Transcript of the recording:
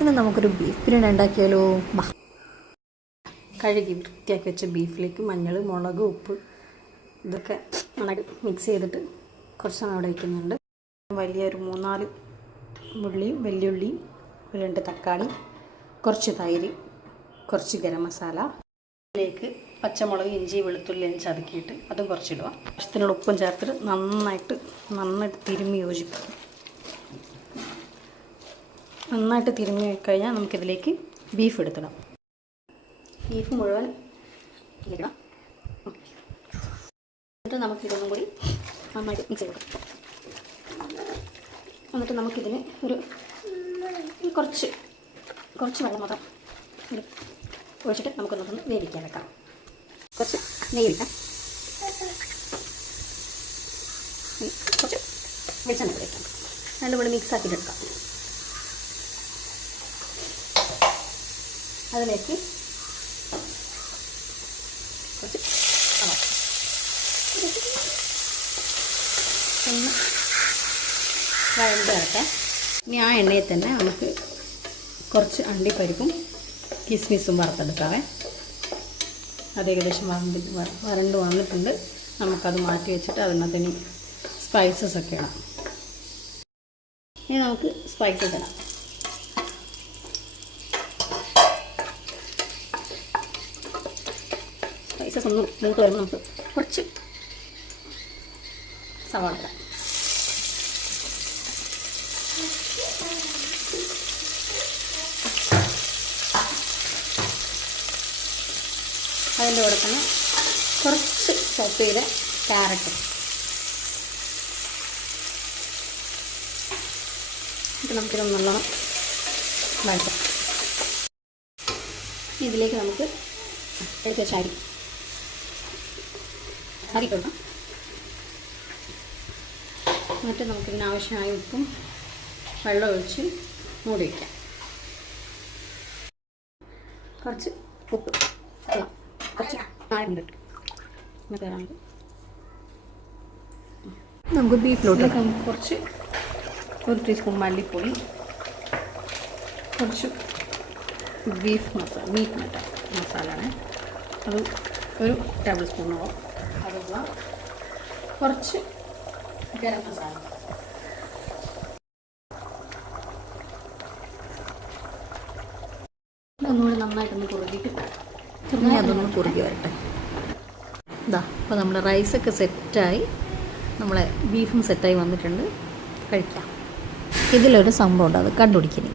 ഇന്ന് നമുക്കൊരു ബീഫ് ബിരിയാണി ഉണ്ടാക്കിയാലോ. കഴുകി വൃത്തിയാക്കി വെച്ച ബീഫിലേക്ക് മഞ്ഞൾ, മുളക്, ഉപ്പ് ഇതൊക്കെ നന്നായിട്ട് മിക്സ് ചെയ്തിട്ട് കുറച്ച് സമയം അവിടെ വയ്ക്കുന്നുണ്ട്. വലിയൊരു 3-4 ഉള്ളിയും വെല്ലുള്ളിയും 2 തക്കാളി, കുറച്ച് തൈര്, കുറച്ച് ഗരം മസാല, അതിലേക്ക് പച്ചമുളക്, ഇഞ്ചി, വെളുത്തുള്ളി ചതക്കിയിട്ട് അതും കുറച്ചിടുക. ആവശ്യത്തിനുള്ള ഉപ്പും ചേർത്തിട്ട് നന്നായിട്ട് തിരുമ്മി യോജിപ്പിക്കും. നന്നായിട്ട് തിരുമ്മി കഴിഞ്ഞാൽ നമുക്കിതിലേക്ക് ബീഫ് എടുത്തിടാം. ബീഫ് മുഴുവൻ ഇടാം. എന്നിട്ട് നമുക്കിതൊന്നും കൂടി നന്നായിട്ട് മിക്സ് ചെയ്ത് കൊടുക്കാം. എന്നിട്ട് നമുക്കിതിന് ഒരു കുറച്ച് വെള്ളം മാത്രം ഒഴിച്ചിട്ട് നമുക്കൊന്ന് വേവിക്കാൻ വെക്കാം. കുറച്ച് നെയ്യിലിട്ടാം, കുറച്ച് വെളിച്ചെണ്ണ വയ്ക്കാം. രണ്ടും കൂടി മിക്സ് ആക്കിയിട്ട് എടുക്കാം. അതിലേക്ക് കുറച്ച് ഒന്ന് വഴണ്ട് വരട്ടെ. ഇനി ആ എണ്ണയിൽ തന്നെ നമുക്ക് കുറച്ച് അണ്ടിപ്പരിപ്പും കിസ്മിസും വറുത്തെടുക്കാവേ. അത് ഏകദേശം വരണ്ട് വന്നിട്ടുണ്ട്. നമുക്കത് മാറ്റി വെച്ചിട്ട് അതിനകത്തിന് സ്പൈസസ് ഒക്കെ ഇടാം. ഇനി നമുക്ക് സ്പൈസസ് ഇടാം. സ്പൈസസ് ഒന്ന് മൂത്ത് വരുമ്പോൾ നമുക്ക് കുറച്ച് സവാള ഇടാം. അതിൻ്റെ കൂടെ തന്നെ കുറച്ച് ചോപ്പ് ചെയ്ത ക്യാരറ്റ് എന്നിട്ട് നമുക്കിതൊന്ന് നല്ലോണം വഴറ്റാം. ഇതിലേക്ക് നമുക്ക് എടുത്ത് വെച്ച അരി കൊടുക്കാം. എന്നിട്ട് നമുക്കിതിനാവശ്യമായ ഉപ്പും വെള്ളം ഒഴിച്ച് മൂടി വയ്ക്കാം. കുറച്ച് ഉപ്പ്, കുറച്ച് ആഴമുണ്ട്. നമുക്ക് ബീഫിലോട്ട് കുറച്ച് 1 ടീസ്പൂൺ മല്ലിപ്പൊടി, കുറച്ച് മീറ്റ് മസാലയാണ്, അത് 1 ടേബിൾ സ്പൂണോളം അതിടുക. കുറച്ച് ഗരം മസാല, ഒന്നുകൂടി നന്നായിട്ടൊന്ന് കുറുകിയിട്ട് അതൊന്ന് കുറുകി വരട്ടെ. ഇതാ അപ്പോൾ നമ്മുടെ റൈസൊക്കെ സെറ്റായി, നമ്മളെ ബീഫും സെറ്റായി വന്നിട്ടുണ്ട്. കഴിക്കാം. ഇതിലൊരു സംഭവം ഉണ്ട്, അത് കണ്ടുപിടിക്കണം.